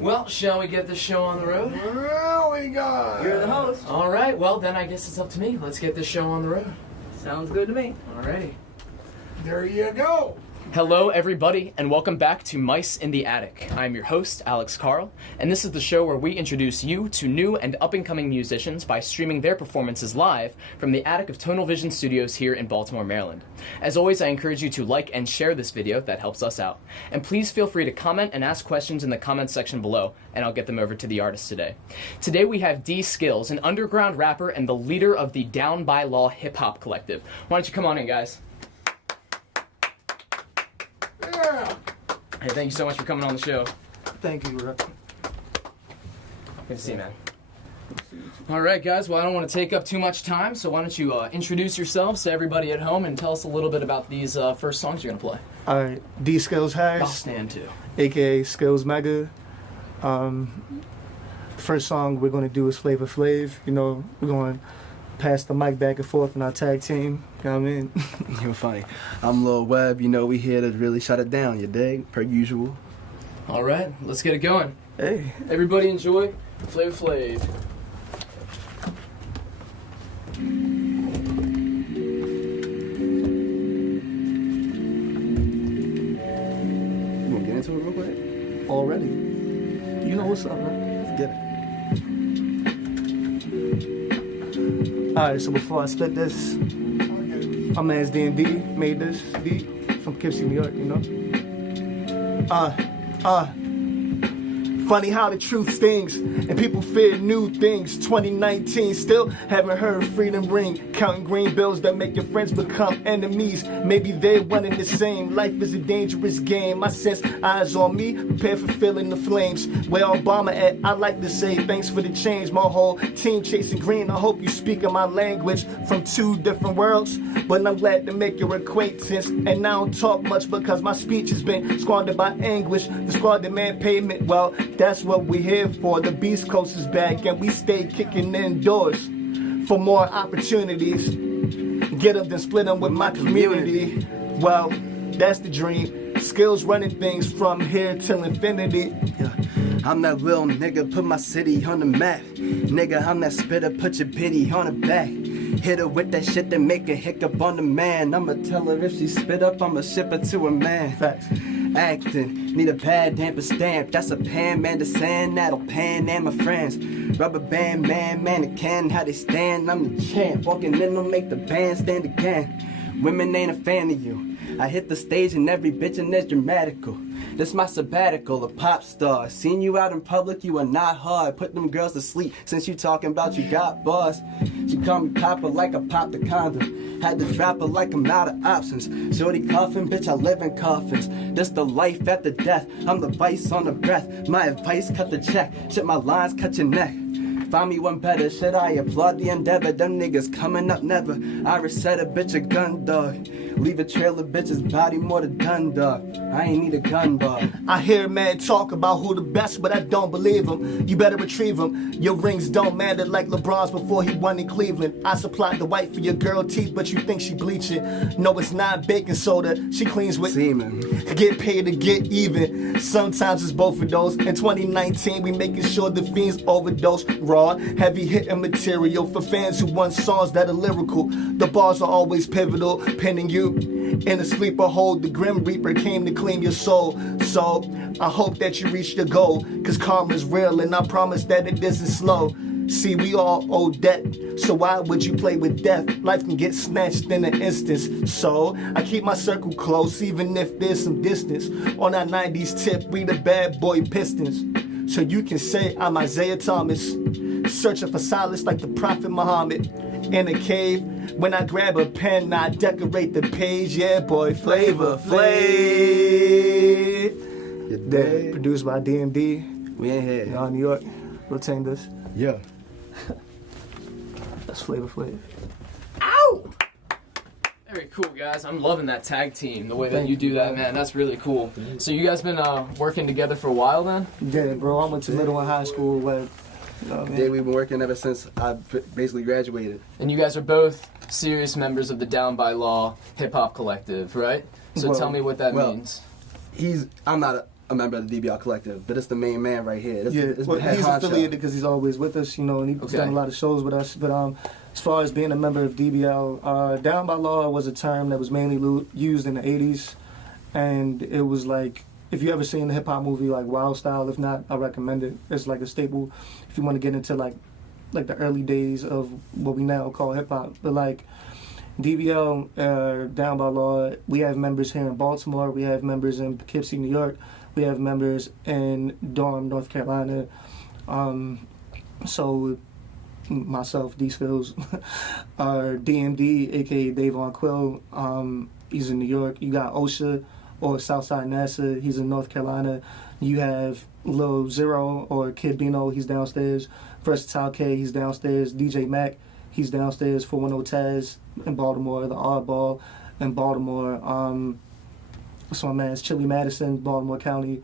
Well, shall we get this show on the road? Well, we got. You're the host. All right, well, then I guess it's up to me. Let's get this show on the road. Sounds good to me. Alrighty. There you go. Hello, everybody, and welcome back to Mice in the Attic. I'm your host, Carle, and this is the show where we introduce you to new and up-and-coming musicians by streaming their performances live from the attic of Tonal Vision Studios here in Baltimore, Maryland. As always, I encourage you to like and share this video. That helps us out. And please feel free to comment and ask questions in the comments section below, and I'll get them over to the artists today. Today we have Dskillz, an underground rapper and the leader of the Down by Law hip-hop collective. Why don't you come on in, guys? Yeah. Hey, thank you so much for coming on the show. Thank you, Rick. Good to see you, man. All right, guys. Well, I don't want to take up too much time, so why don't you introduce yourselves to everybody at home and tell us a little bit about these first songs you're going to play. All right, Dskillz I'll Harris, stand too. aka Skills Mega. The first song we're gonna do is Flavor Flav. You know, we're going to pass the mic back and forth in our tag team. You know what I mean? You're funny. I'm Lil Webb. You know, we here to really shut it down, you dig? Per usual. All right, let's get it going. Hey. Everybody enjoy Flavor Flav. You want to get into it real quick? Already. You know what's up, man. Let's get it. All right, so before I split this, my man's D&D made this beat from Poughkeepsie, New York, you know? Funny how the truth stings and people fear new things. 2019, still haven't heard freedom ring. Counting green bills that make your friends become enemies. Maybe they're one and the same. Life is a dangerous game. I sense eyes on me, prepare for feeling the flames. Where Obama at? I like to say thanks for the change. My whole team chasing green. I hope you speak in my language from two different worlds. But I'm glad to make your acquaintance. And I don't talk much because my speech has been squandered by anguish. The squad demand payment. Well, that's what we're here for. The Beast Coast is back and we stay kicking indoors for more opportunities. Get them, then split them with my community. Well, that's the dream. Skills running things from here till infinity. Yeah. I'm that little nigga, put my city on the map. Nigga, I'm that spitter, put your pity on the back. Hit her with that shit that make a hiccup on the man. I'ma tell her if she spit up, I'ma ship her to a man. Facts. Acting, need a pad, damper stamp. That's a pan, man, the sand that'll pan and my friends. Rubber band, man, mannequin, how they stand. I'm the champ, walking in, don't make the band stand again. Women ain't a fan of you. I hit the stage and every bitch in there's dramatical. This my sabbatical, a pop star. Seen you out in public, you are not hard. Put them girls to sleep since you talking about you got bars. She call me Papa like I popped the condom. Had to drop her like I'm out of options. Shorty coughing, bitch, I live in coffins. This the life after death. I'm the vice on the breath. My advice, cut the check. Shit, my lines, cut your neck. Find me one better, should I applaud the endeavor? Them niggas coming up never. Iris said a bitch a gun dog. Leave a trail of bitches body more than done dog. I ain't need a gun bar. I hear mad talk about who the best, but I don't believe him. You better retrieve him. Your rings don't matter like LeBron's before he won in Cleveland. I supplied the white for your girl teeth, but you think she bleaching. No, it's not baking soda. She cleans with semen. Get paid to get even. Sometimes it's both of those. In 2019, we making sure the fiends overdose. Raw, heavy hitting material for fans who want songs that are lyrical. The bars are always pivotal, pinning you in a sleeper hold. The Grim Reaper came to clean your soul. So I hope that you reach the goal, cause karma's real and I promise that it isn't slow. See, we all owe debt, so why would you play with death? Life can get snatched in an instance. So I keep my circle close even if there's some distance. On our 90s tip, we the bad boy Pistons. So you can say I'm Isaiah Thomas, searching for solace like the Prophet Muhammad. In a cave, when I grab a pen, I decorate the page. Yeah, boy, Flavor Flav. Yeah, produced by D&D. We ain't here. Y'all in New York. Retain this. Yeah. That's Flavor Flav. Ow! Very cool, guys. I'm loving that tag team, the way that you do that, man. That's really cool. So you guys been working together for a while then? Yeah, bro. I went to middle and high school where Yeah, we've been working ever since I basically graduated. And you guys are both serious members of the Down by Law hip hop collective, right? So Well, tell me what that means. I'm not a member of the DBL collective, but it's the main man right here. Well, he's affiliated because he's always with us, you know, and he's done a lot of shows with us. But as far as being a member of DBL, Down by Law was a term that was mainly used in the 80s, and it was like, if you ever seen the hip-hop movie like Wild Style, if not, I recommend it. It's like a staple if you want to get into like the early days of what we now call hip-hop. But like DBL, Down by Law, we have members here in Baltimore, we have members in Poughkeepsie, New York, we have members in Durham, North Carolina. So myself, Dskillz, DMD, aka Davon Quill, he's in New York. You got OSHA, or Southside NASA, he's in North Carolina. You have Lil Zero, or Kid Bino, he's downstairs. Versatile K, he's downstairs. DJ Mac, he's downstairs. 410 Taz in Baltimore. The Oddball in Baltimore. What's my man's Chili Madison, Baltimore County.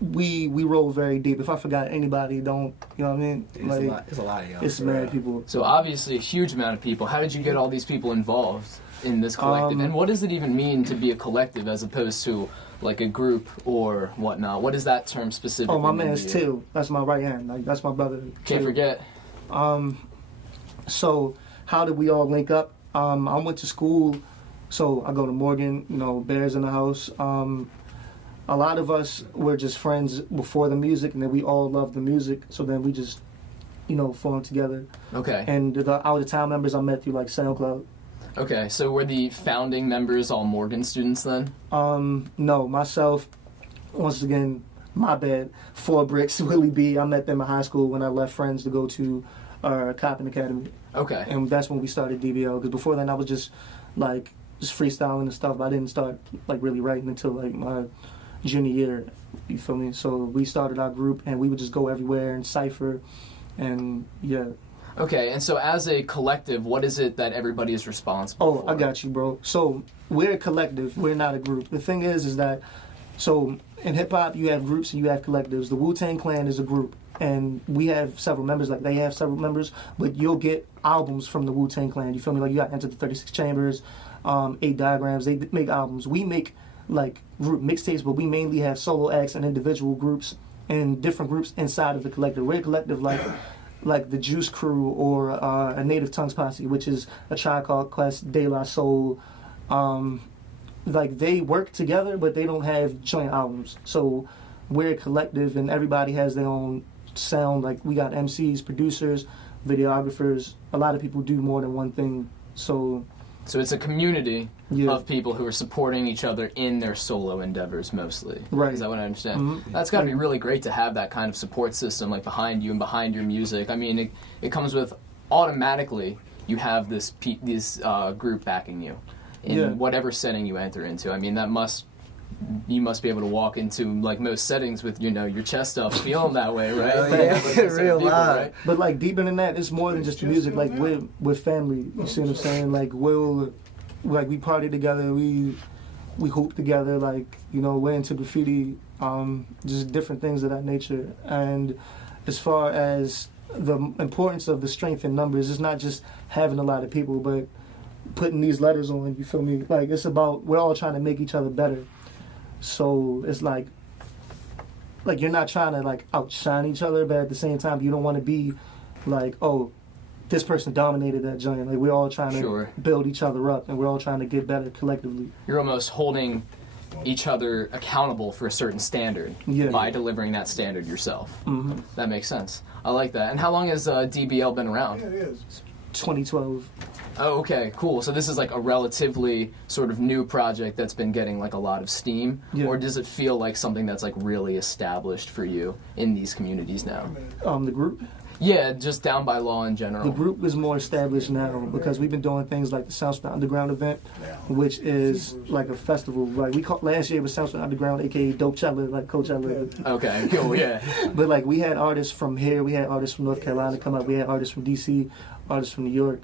We roll very deep. If I forgot anybody, don't, you know what I mean? It's a lot of y'all. It's mad people. So obviously a huge amount of people. How did you get all these people involved in this collective? And what does it even mean to be a collective as opposed to like a group or whatnot? What does that term specifically mean? Oh, my man's Till. That's my right hand. Like, that's my brother. Can't forget. So how did we all link up? I went to school, so I go to Morgan, you know, Bears in the house. A lot of us were just friends before the music, and then we all loved the music, so then we just, you know, formed together. Okay. And the out-of-town members I met through, like, SoundCloud. Okay, so were the founding members all Morgan students then? No, myself, once again, my bad, 4 Bricks, Willie B, I met them in high school when I left Friends to go to Coppin Academy. Okay. And that's when we started DBL, because before then I was just freestyling and stuff, but I didn't start, like, really writing until, like, my junior year, you feel me? So we started our group, and we would just go everywhere and cypher, and yeah. Okay, and so as a collective, what is it that everybody is responsible for? I got you, bro. So we're a collective, we're not a group. The thing is that, so in hip-hop, you have groups and you have collectives. The Wu-Tang Clan is a group, and we have several members, like they have several members, but you'll get albums from the Wu-Tang Clan, you feel me? Like you got Enter the 36 Chambers, 8 Diagrams, they make albums. We make like group mixtapes, but we mainly have solo acts and individual groups and different groups inside of the collective. We're a collective like the Juice Crew or a Native Tongues Posse, which is a Tribe Called Quest, De La Soul. Like they work together, but they don't have joint albums. So we're a collective, and everybody has their own sound. Like we got MCs, producers, videographers. A lot of people do more than one thing. So it's a community of people who are supporting each other in their solo endeavors mostly. Right. Is that what I understand? Mm-hmm. That's got to be really great to have that kind of support system like behind you and behind your music. I mean, it comes with automatically you have this group backing you in whatever setting you enter into. I mean, you must be able to walk into like most settings with your chest up, feeling that way, right? Real loud. Right? But like deeper than that, it's more than just the music. Like we're family. You see what I'm saying? Like we party together. We hoop together. Like we're into graffiti. Just different things of that nature. And as far as the importance of the strength in numbers, it's not just having a lot of people, but putting these letters on. You feel me? Like it's about we're all trying to make each other better. So it's like you're not trying to like outshine each other, but at the same time you don't want to be like, oh, this person dominated that joint. Like we're all trying to build each other up, and we're all trying to get better collectively. You're almost holding each other accountable for a certain standard by delivering that standard yourself. Mm-hmm. That makes sense. I like that. And how long has DBL been around? Yeah, it is. 2012. Oh, okay, cool. So this is like a relatively sort of new project that's been getting like a lot of steam? Yeah. Or does it feel like something that's like really established for you in these communities now? The group? Yeah, just Down by Law in general. The group is more established now because we've been doing things like the Southside Underground event, which is like a festival. Like last year was Southside Underground, aka Dopechella, like Coachella. Okay, cool, yeah. But like we had artists from here, we had artists from North Carolina come up, we had artists from DC, artists from New York,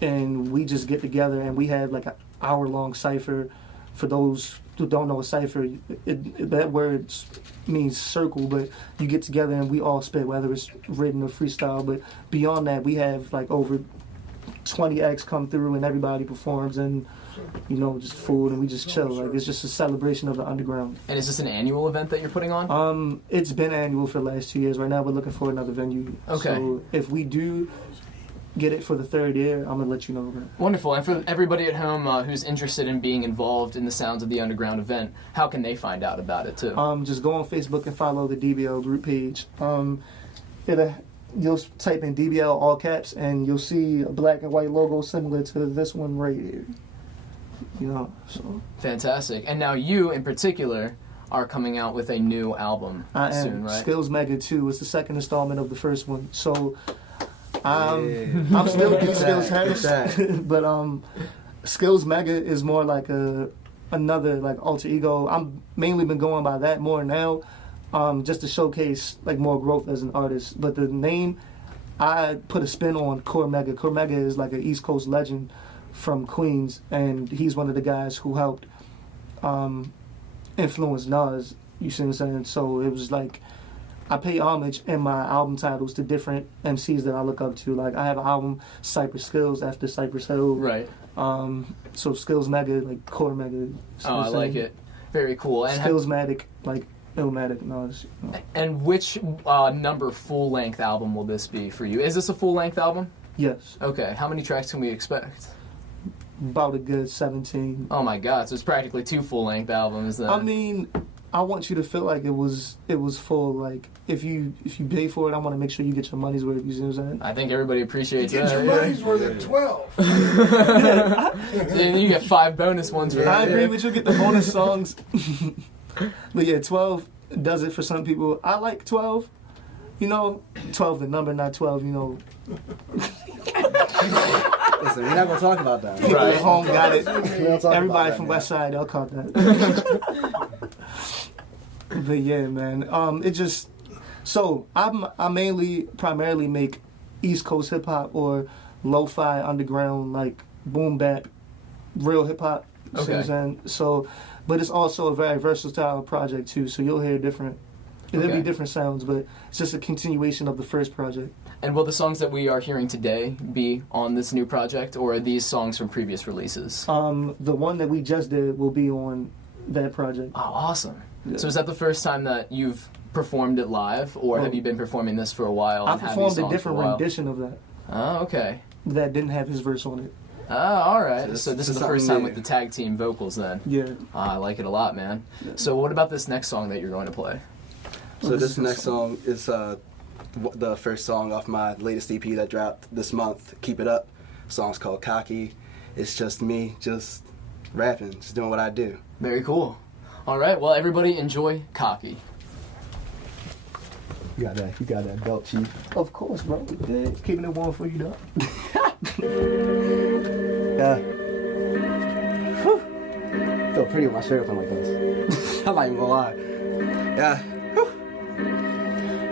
and we just get together and we have like an hour-long cipher. For those who don't know a cipher, that word means circle, but you get together and we all spit, whether it's written or freestyle. But beyond that, we have like over 20 acts come through and everybody performs, and you know, just food, and we just chill. Like, it's just a celebration of the underground. And is this an annual event that you're putting on? It's been annual for the last 2 years. Right now, we're looking for another venue. Okay. So if we do get it for the third year, I'm gonna let you know. Man. Wonderful. And for everybody at home who's interested in being involved in the Sounds of the Underground event, how can they find out about it too? Just go on Facebook and follow the DBL group page. You'll type in DBL all caps, and you'll see a black and white logo similar to this one right here. You know, so. Fantastic. And now you, in particular, are coming out with a new album soon, right? Dskillz Mega 2 is the second installment of the first one. So, I'm still Dskillz Harris, but Dskillz Mega is more like another like alter ego. I'm mainly been going by that more now. Just to showcase like more growth as an artist. But the name, I put a spin on Core Mega. Core Mega is like an East Coast legend from Queens, and he's one of the guys who helped influence Nas. You see what I'm saying? So it was like I pay homage in my album titles to different MCs that I look up to. Like I have an album, Cypress Skills, after Cypress Hill. Right. So Dskillz Mega, like Core Mega. Oh, I like it. Very cool. And Skillsmatic, like Illmatic, Nas. You know. And which number full-length album will this be for you? Is this a full-length album? Yes. Okay. How many tracks can we expect? About a good 17. Oh my God! So it's practically 2 full-length albums then. I mean, I want you to feel like it was full. Like if you pay for it, I want to make sure you get your money's worth. You see what I'm saying? I think everybody appreciates Get that. your money's worth at 12. And you get 5 bonus ones. For I agree with you. Get the bonus songs. But yeah, 12 does it for some people. I like 12. You know, 12 the number, not 12. You know. Listen, we're not gonna talk about that. People Right. at home got it. We don't talk Everybody about that, from man. West Side, they'll caught that. But yeah, man. It just so I primarily make East Coast hip hop or lo-fi underground like boom bap, real hip hop. See what I'm Okay. saying? So, but it's also a very versatile project too. So you'll hear different. There'll Okay. be different sounds, but it's just a continuation of the first project. And will the songs that we are hearing today be on this new project, or are these songs from previous releases? The one that we just did will be on that project. Oh, awesome. Yeah. So is that the first time that you've performed it live, or have you been performing this for a while? I and have these performed a songs different for a while? rendition of that Oh, okay. that didn't have his verse on it. Oh, all right. So So this is this the is first something time new. with the tag team vocals then. Yeah. I like it a lot, man. So what about this next song that you're going to play? So this next song is the first song off my latest EP that dropped this month. Keep It Up. The song's called Cocky. It's just me, just rapping, just doing what I do. Very cool. All right. Well, everybody enjoy Cocky. You got that belt, Chief. Of course, bro. Yeah, keeping it warm for you, dog. Yeah. Whew. Feel pretty with my shirt on like this. I'm not even gonna lie. Yeah. Whew.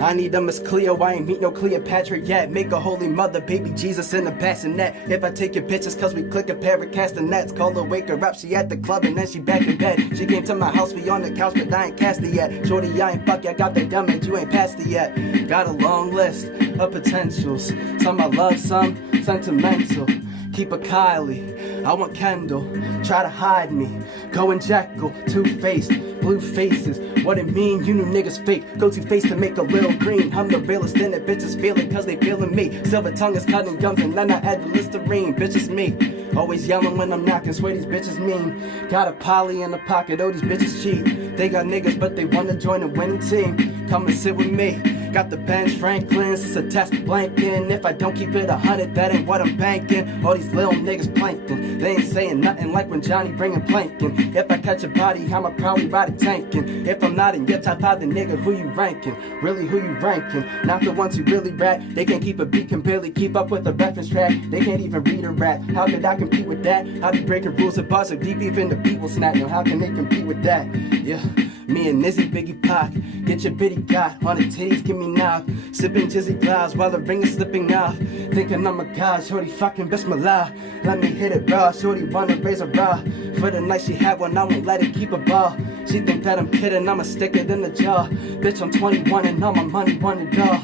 I need a Miss Cleo, I ain't meet no Cleopatra yet. Make a holy mother, baby Jesus in a bassinet. If I take your pictures cause we click a pair of castanets. Call her, wake her up, she at the club and then she back in bed. She came to my house, we on the couch, but I ain't cast it yet. Shorty, I ain't fuck you, I got that dumb and you ain't passed it yet. Got a long list of potentials. Some I love, some sentimental. Keep a Kylie, I want Kendall. Try to hide me, go and Jekyll. Two-faced, blue faces. What it mean? You knew niggas fake. Go two-faced to make a little green. I'm the realest in it, bitches feel it cause they feeling me. Silver tongue is cutting gums and then I add the Listerine. Bitch, it's me. Always yelling when I'm knocking, swear these bitches mean. Got a poly in the pocket, oh these bitches cheap. They got niggas but they wanna join a winning team. Come and sit with me. Got the Benz Franklin's, it's a test blanking. If I don't keep it 100, that ain't what I'm banking. All these little niggas planking, they ain't saying nothing like when Johnny bringing planking. If I catch a body, I'ma probably ride a tanking. If I'm not in your top 5, then nigga, who you ranking? Really, who you ranking? Not the ones who really rap. They can't keep a beat, can barely keep up with a reference track. They can't even read a rap. How could I compete with that? I be breaking rules of bars so deep, even the beat will snap. Now how can they compete with that? Yeah. Me and Nizzy, Biggie Pac, get your bitty got on the titties, give me knock. Sipping Jizzy clouds while the ring is slipping off. Thinking I'm a god, shorty fucking Bismillah. Let me hit it raw, shorty wanna raise a raw. For the night she had one, I won't let it keep a ball. She think that I'm kidding, I'ma stick it in the jaw. Bitch, I'm 21 and all my money wanted all.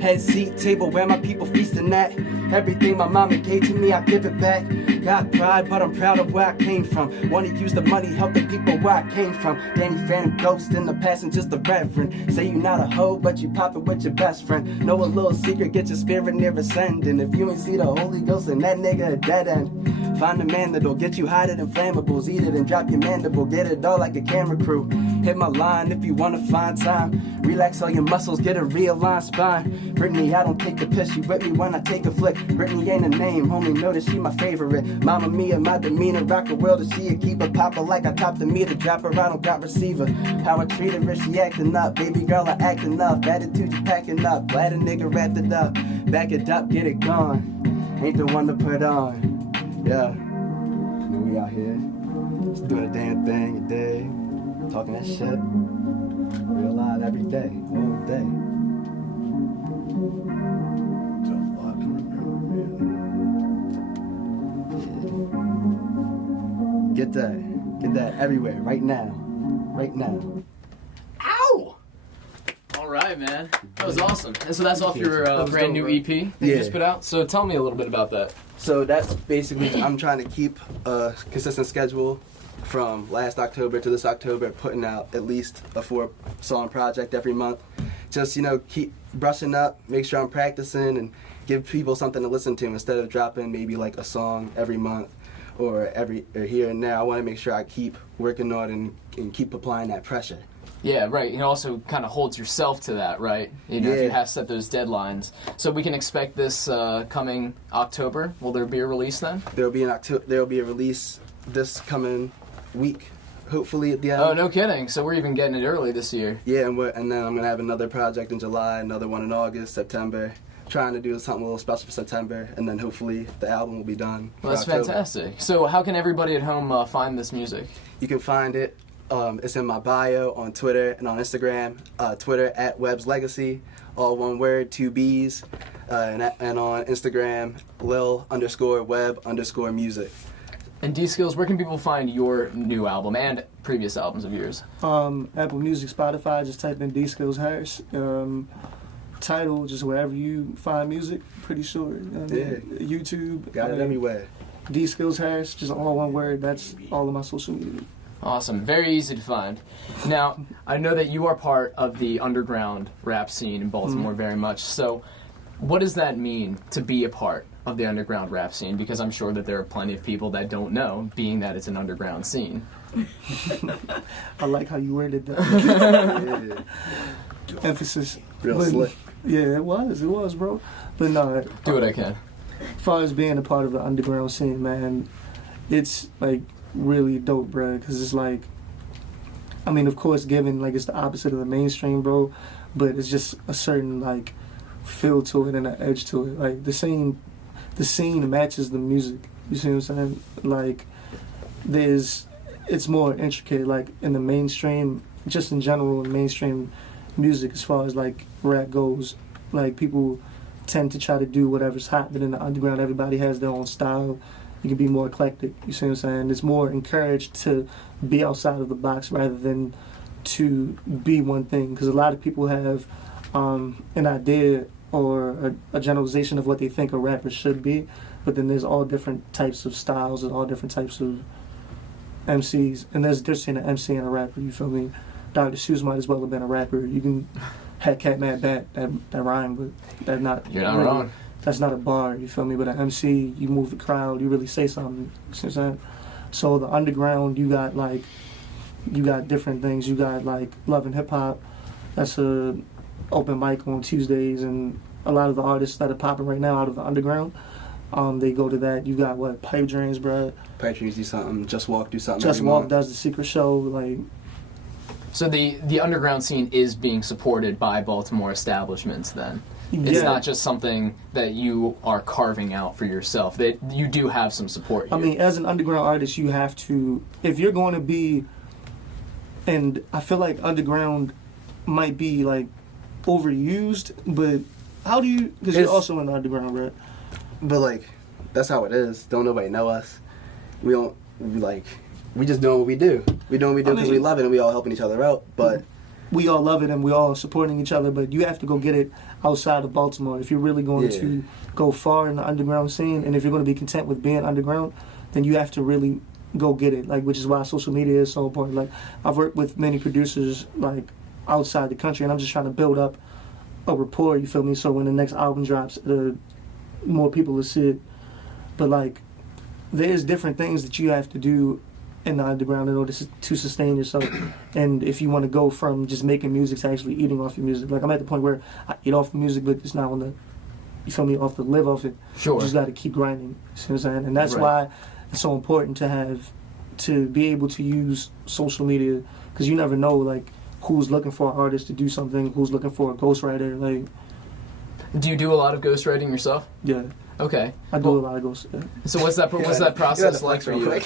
Head seat table where my people feasting at. Everything my mama gave to me, I give it back. Got pride, but I'm proud of where I came from. Wanna use the money, help the people where I came from. Danny Phantom Ghost in the past and just a reverend. Say you not a hoe, but you pop it with your best friend. Know a little secret, get your spirit near ascending. If you ain't see the Holy Ghost, then that nigga a dead end. Find a man that'll get you hotter than flammables. Eat it and drop your mandible. Get it all like a camera crew. Hit my line if you wanna find time. Relax all your muscles, get a realigned spine. Brittany, I don't take the piss, you with me when I take a flick. Brittany ain't a name, homie, know that she my favorite. Mama Mia, my demeanor, rock the world, and she a keep it popper like I top the meter. Drop her, I don't got receiver. How I treat her if she acting up. Baby girl, I acting up. Attitude, you packing up. Glad a nigga wrapped it up. Back it up, get it gone. Ain't the one to put on. Yeah, we out here, just doing a damn thing a day, talking that shit, real loud every day, all day. Get that everywhere, right now. Ow! All right, man. That was awesome. And so that's off your brand new EP that you Yeah. just put out. So tell me a little bit about that. So that's basically, I'm trying to keep a consistent schedule from last October to this October, putting out at least a 4-song project every month. Just, keep brushing up, make sure I'm practicing, and give people something to listen to instead of dropping maybe like a song every month or here and there. I want to make sure I keep working on and keep applying that pressure. Yeah, right. It also kind of holds yourself to that, right? If you Yeah. have set those deadlines. So we can expect this coming October. Will there be a release then? There'll be a release this coming week, hopefully at the end. Oh, no kidding. So we're even getting it early this year. Yeah, and then I'm gonna have another project in July, another one in August, September. Trying to do something a little special for September, and then hopefully the album will be done. Well, that's for October. fantastic. So how can everybody at home find this music? You can find it. It's in my bio on Twitter and on Instagram. Twitter at Webb's Legacy, all one word, 2 B's, and on Instagram Lil_Webb_music. And Dskillz, where can people find your new album and previous albums of yours? Apple Music, Spotify, just type in Dskillz Harris. Title, just wherever you find music, pretty sure. YouTube. Got it everywhere. Dskillz Harris, just all one word. That's all of my social media. Awesome. Very easy to find. Now, I know that you are part of the underground rap scene in Baltimore very much. So what does that mean to be a part of the underground rap scene? Because I'm sure that there are plenty of people that don't know, being that it's an underground scene. I like how you worded that. Yeah. Emphasis. Real But- slick. Yeah, it was, bro. But no, Do what I can. as far as being a part of the underground scene, man, it's like really dope, bro. Because it's like, I mean, of course, given like it's the opposite of the mainstream, bro. But it's just a certain like feel to it and an edge to it. Like the scene matches the music. You see what I'm saying? Like it's more intricate. Like in the mainstream, just in general, in mainstream music, as far as like rap goes, like people tend to try to do whatever's hot, but in the underground everybody has their own style. You can be more eclectic, you see what I'm saying? It's more encouraged to be outside of the box rather than to be one thing, because a lot of people have an idea or a generalization of what they think a rapper should be, but then there's all different types of styles and all different types of MCs, and there's a difference between an MC and a rapper, you feel me? Dr. Seuss might as well have been a rapper. You can have Cat Mad Bat, that rhyme, but that's not. You're not wrong. That's not a bar, you feel me? But an MC, you move the crowd, you really say something. You see what I'm saying? So the underground, you got different things. You got like Love and Hip Hop. That's a open mic on Tuesdays, and a lot of the artists that are popping right now out of the underground, they go to that. You got what, Pipe Dreams, bro. Pipe Dreams do something. Just Walk do something. Just every Walk month. does the secret show, like. So the underground scene is being supported by Baltimore establishments then? It's Yeah. not just something that you are carving out for yourself. That you do have some support here. I mean, as an underground artist, you have to, if you're going to be, and I feel like underground might be like overused, but how do you, because you're It's- also in the underground, right? But like, that's how it is. Don't nobody know us. We just doing what we do. We doing what we do I because mean- we love it and we all helping each other out. But we all love it and we all supporting each other, but you have to go get it outside of Baltimore if you're really going to go far in the underground scene, and if you're going to be content with being underground, then you have to really go get it, like, which is why social media is so important. Like, I've worked with many producers, like, outside the country, and I'm just trying to build up a rapport, you feel me, so when the next album drops, more people will see it. But, like, there's different things that you have to do in the underground in order to sustain yourself. And if you want to go from just making music to actually eating off your music, like, I'm at the point where I eat off the music, but it's not on the, you feel me, off to live off it. Sure. You just got to keep grinding, you see what I'm saying? And that's Right. why it's so important to be able to use social media, because you never know, like, who's looking for an artist to do something, who's looking for a ghostwriter, like. Do you do a lot of ghostwriting yourself? Yeah. Okay. I do a lot of ghost. Yeah. So what's that process like for you?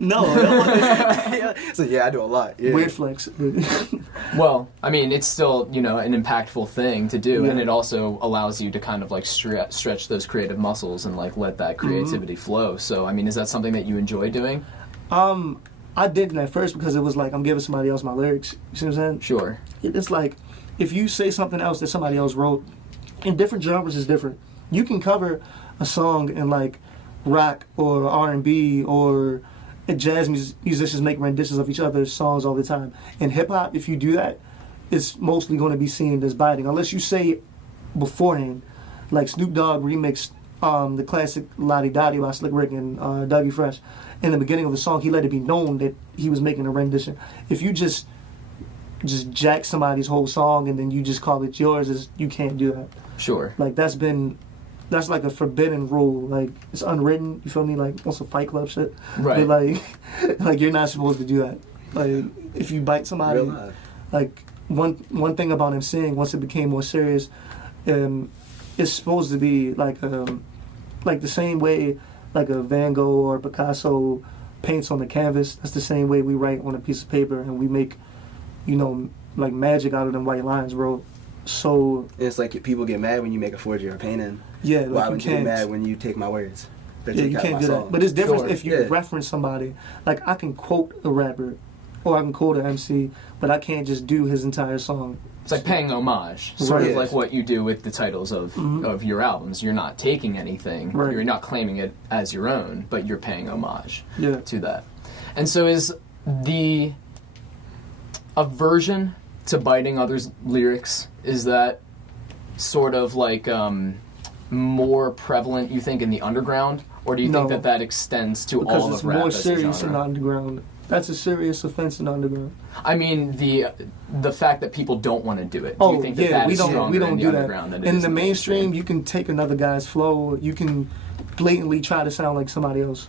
No. So yeah, I do a lot. Yeah. Weird flex. Well, I mean, it's still, you know, an impactful thing to do, Yeah. and it also allows you to kind of like stretch those creative muscles and like let that creativity flow. So, I mean, is that something that you enjoy doing? I didn't at first because it was like I'm giving somebody else my lyrics. You see what I'm saying? Sure. It's like if you say something else that somebody else wrote, in different genres is different. You can cover a song in like rock or R&B or jazz musicians make renditions of each other's songs all the time. In hip hop, if you do that, it's mostly going to be seen as biting, unless you say beforehand. Like Snoop Dogg remixed the classic Lottie Dottie by Slick Rick and Dougie Fresh. In the beginning of the song, he let it be known that he was making a rendition. If you just jack somebody's whole song and then you just call it yours, you can't do that. Sure. Like that's like a forbidden rule. Like it's unwritten. You feel me? Like on some Fight Club shit. Right. But like you're not supposed to do that. Like if you bite somebody, like one thing about him saying once it became more serious, it's supposed to be like the same way like a Van Gogh or Picasso paints on the canvas. That's the same way we write on a piece of paper and we make, you know, like magic out of them white lines, bro. So it's like people get mad when you make a forgery or a painting. Yeah, like why would you get mad when you take my words? Yeah, you can't do that. But it's different if you reference somebody. Like I can quote a rapper, or I can quote an MC, but I can't just do his entire song. It's like paying homage, sort of like what you do with the titles of your albums. You're not taking anything, you're not claiming it as your own, but you're paying homage to that. And so is the aversion to biting others' lyrics, is that sort of like more prevalent, you think, in the underground? Or do you think that extends to all of rap as a genre? Because it's more serious in the underground. That's a serious offense in the underground. I mean, the fact that people don't want to do it. Do you think that we is stronger don't in the do underground that. than it is In the mainstream, you can take another guy's flow. You can blatantly try to sound like somebody else.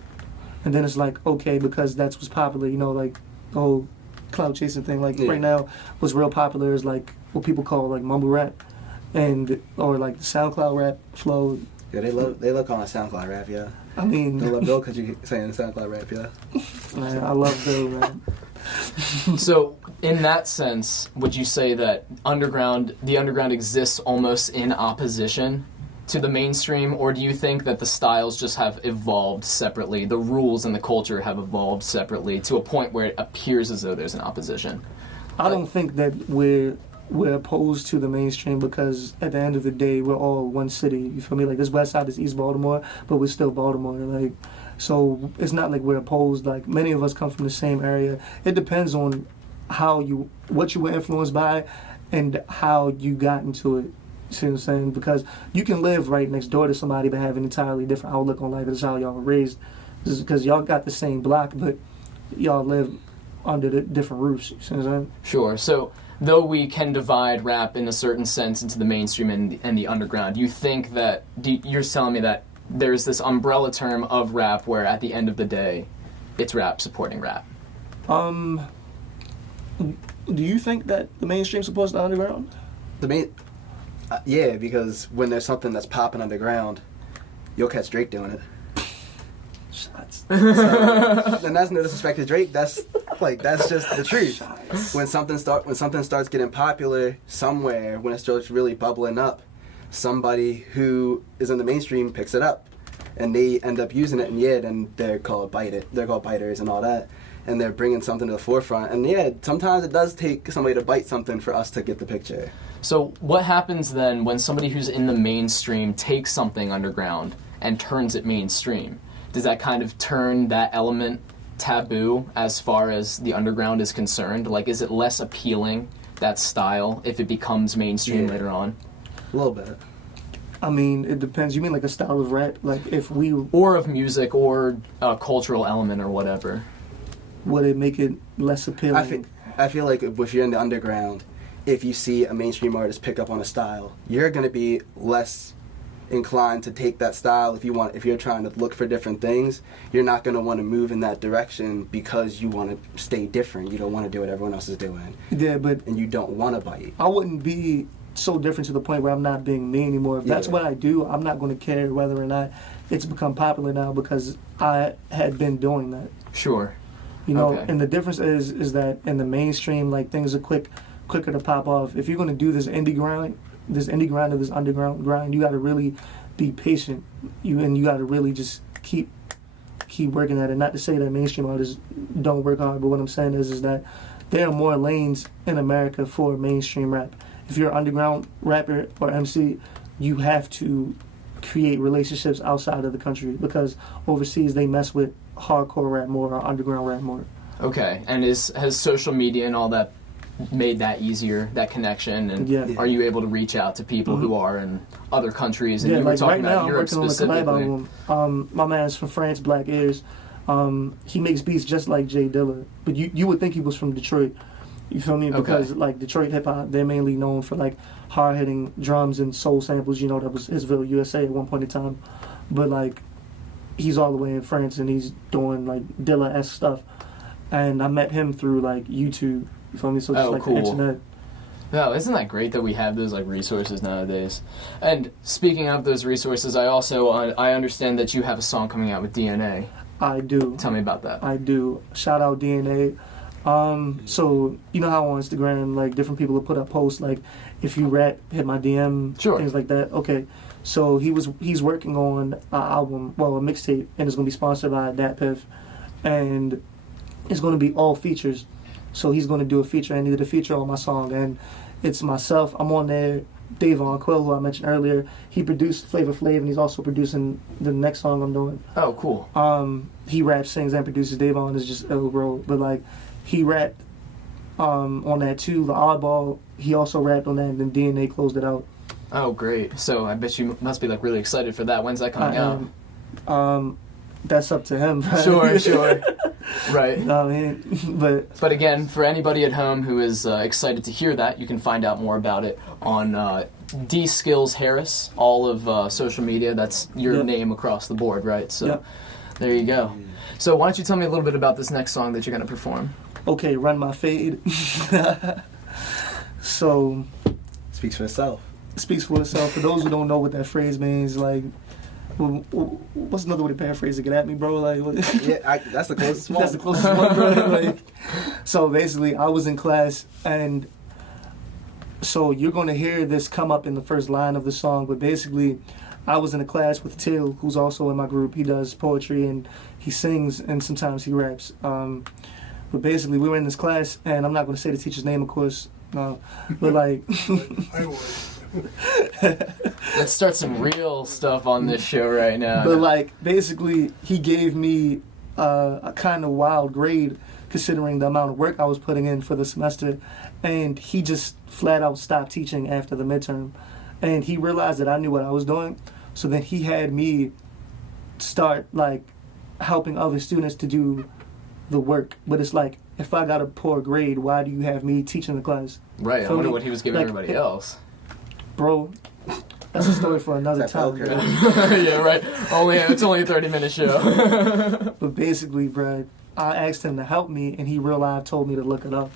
And then it's like, okay, because that's what's popular, you know, like the whole cloud chasing thing. Like right now, what's real popular is like what people call like mumble rap, or like the SoundCloud rap flow. Yeah, they love calling it SoundCloud rap, yeah. I mean, they love Bill because you saying SoundCloud rap, yeah. Man, I love Bill, man. So, in that sense, would you say that the underground exists almost in opposition to the mainstream, or do you think that the styles just have evolved separately, the rules and the culture have evolved separately to a point where it appears as though there's an opposition? I don't think that we're opposed to the mainstream, because at the end of the day, we're all one city. You feel me? Like this West Side is East Baltimore, but we're still Baltimore. Like, so it's not like we're opposed. Like many of us come from the same area. It depends on what you were influenced by, and how you got into it. See what I'm saying? Because you can live right next door to somebody but have an entirely different outlook on life. That's how y'all were raised. This is because y'all got the same block, but y'all live under the different roofs. You see what I'm saying? Sure. So, though we can divide rap in a certain sense into the mainstream and the underground, you think that you're telling me that there's this umbrella term of rap where at the end of the day, it's rap supporting rap? Do you think that the mainstream supports the underground? Yeah, because when there's something that's popping underground, you'll catch Drake doing it. Shots. And that's no disrespect to Drake. That's just the truth. Shots. When something starts getting popular somewhere, when it starts really bubbling up, somebody who is in the mainstream picks it up, and they end up using it, and then they're called biters and all that. and they're bringing something to the forefront. And yeah, sometimes it does take somebody to bite something for us to get the picture. So what happens then when somebody who's in the mainstream takes something underground and turns it mainstream? Does that kind of turn that element taboo as far as the underground is concerned? Like, is it less appealing, that style, if it becomes mainstream later on? A little bit. I mean, it depends. You mean like a style of rap? Like if we... Or of music, or a cultural element, or whatever. Would it make it less appealing? I feel like if you're in the underground, if you see a mainstream artist pick up on a style, you're going to be less inclined to take that style. If you're trying to look for different things, you're not going to want to move in that direction because you want to stay different. You don't want to do what everyone else is doing. Yeah, but... And you don't want to bite. I wouldn't be so different to the point where I'm not being me anymore. If that's what I do, I'm not going to care whether or not it's become popular now because I had been doing that. Sure. You know, Okay. and the difference is that in the mainstream, like, things are quicker to pop off. If you're going to do this indie grind or this underground grind, you got to really be patient. You got to really just keep working at it. Not to say that mainstream artists don't work hard, but what I'm saying is that there are more lanes in America for mainstream rap. If you're an underground rapper or MC, you have to create relationships outside of the country because overseas they mess with hardcore rap more or underground rap more. Okay, and has social media and all that made that easier, that connection? And are you able to reach out to people who are in other countries? And you were like talking right now about Europe I'm working on a collab specifically. album. My man's from France, Black Ears. He makes beats just like Jay Dilla, but you would think he was from Detroit. You feel me? Because like Detroit hip hop, they're mainly known for like hard hitting drums and soul samples. You know, that was Hillsville, USA at one point in time. But like, he's all the way in France and he's doing like Dilla-esque stuff. And I met him through like YouTube. You feel me? So just like cool. the internet. No, isn't that great that we have those like resources nowadays? And speaking of those resources, I also I understand that you have a song coming out with DNA. I do. Tell me about that. I do. Shout out DNA. So you know how on Instagram, like different people will put up posts like, if you rap, hit my DM, things like that. Okay, so he's working on an album, well, a mixtape, and it's gonna be sponsored by DatPiff, and it's gonna be all features. So he's gonna do a feature, and he did a feature on my song, and it's myself. I'm on there. Davon Quill, who I mentioned earlier, he produced Flavor Flav, and he's also producing the next song I'm doing. Oh, cool. He raps, sings, and produces. Davon is just ill, bro. But like, he rapped on that too. The Oddball, he also rapped on that, and then DNA closed it out. Oh, great. So I bet you must be like really excited for that. When's that coming out? That's up to him. Right? Sure. Right. No, man. But again, for anybody at home who is excited to hear that, you can find out more about it on Dskillz Harris, all of social media. That's your name across the board, right? So there you go. So why don't you tell me a little bit about this next song that you're going to perform? Okay, Run My Fade. So... Speaks for itself. Speaks for itself. For those who don't know what that phrase means, like... What's another way to paraphrase it? Get at me, bro. Like, that's the closest one. That's the closest one, bro. Like, so basically, I was in class, and so you're going to hear this come up in the first line of the song. But basically, I was in a class with Till, who's also in my group. He does poetry and he sings, and sometimes he raps. But basically, we were in this class, and I'm not going to say the teacher's name, of course. But like, I would. Let's start some real stuff on this show right now. But like, basically, he gave me a kind of wild grade considering the amount of work I was putting in for the semester, and he just flat out stopped teaching after the midterm, and he realized that I knew what I was doing, so then he had me start like helping other students to do the work. But it's like, if I got a poor grade, why do you have me teaching the class? Right. I wonder what he was giving everybody else. Bro, that's a story for another time. Yeah, right. It's only a 30-minute show. But basically, bro, I asked him to help me, and he real life told me to look it up.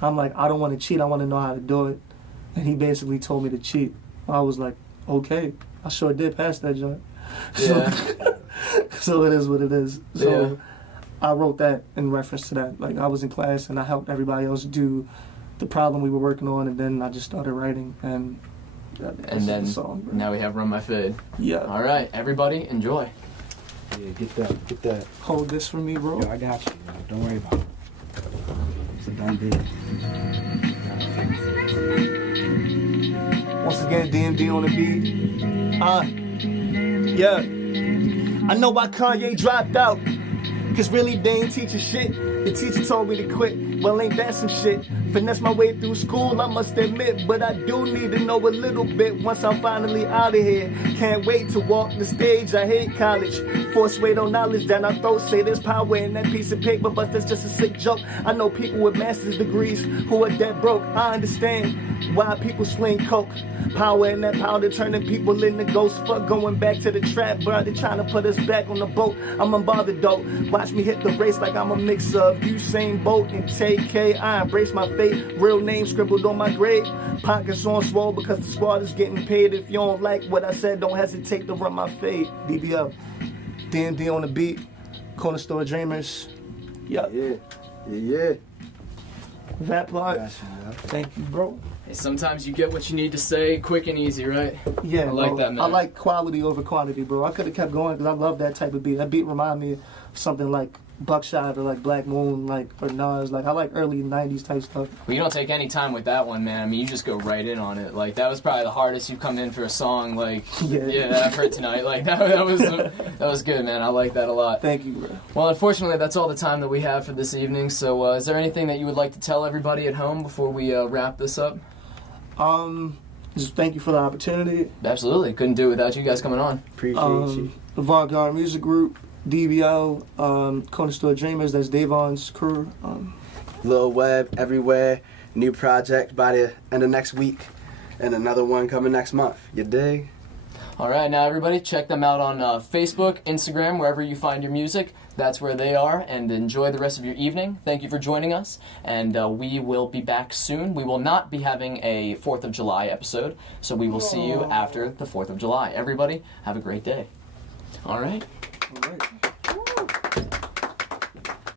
I'm like, I don't want to cheat. I want to know how to do it. And he basically told me to cheat. I was like, okay. I sure did pass that joint. Yeah. So it is what it is. So I wrote that in reference to that. Like, I was in class, and I helped everybody else do the problem we were working on, and then I just started writing, and then the song, now we have Run My Fade. Yeah. All right, everybody, enjoy. Yeah, get that. Hold this for me, bro. Yo, I got you. Yo. Don't worry about it. It's a done deal. Once again, DMD on the beat. Yeah. I know why Kanye dropped out. Cause really they ain't teaching shit. The teacher told me to quit. Well, ain't that some shit? Finesse my way through school, I must admit. But I do need to know a little bit once I'm finally out of here. Can't wait to walk the stage, I hate college. Force weight on knowledge down our throats. Say there's power in that piece of paper, but that's just a sick joke. I know people with master's degrees who are dead broke. I understand why people sling coke. Power in that powder, turning people into ghosts. Fuck going back to the trap, bro. They trying to put us back on the boat. I'm unbothered though. Watch me hit the race like I'm a mix of Usain Bolt and TK. I embrace my fate. Real name scribbled on my grave. Pockets on swole because the squad is getting paid. If you don't like what I said, don't hesitate to run my fade. BBL. DMD on the beat. Corner Store Dreamers. Yup. Yeah. That plot. Got you, man. Thank you, bro. Hey, sometimes you get what you need to say quick and easy, right? Yeah, I like bro. that, man. I like quality over quantity, bro. I could have kept going because I love that type of beat. That beat remind me of something like Buckshot or like Black Moon, like or Nas. Like I like early '90s type stuff. Well, you don't take any time with that one, man. I mean, you just go right in on it. Like that was probably the hardest you've come in for a song. Like that I've heard tonight. Like that was good, man. I like that a lot. Thank you, bro. Well, unfortunately, that's all the time that we have for this evening. So, is there anything that you would like to tell everybody at home before we wrap this up? Just thank you for the opportunity. Absolutely, couldn't do it without you guys coming on. Appreciate you. The Vanguard Music Group, DBL, Corner Store Dreamers. That's Davon's crew. Lil Webb everywhere. New project by the end of next week, and another one coming next month. You dig? All right, now everybody, check them out on Facebook, Instagram, wherever you find your music. That's where they are, and enjoy the rest of your evening. Thank you for joining us, and we will be back soon. We will not be having a 4th of July episode, so we will see you after the 4th of July. Everybody, have a great day. All right. All right.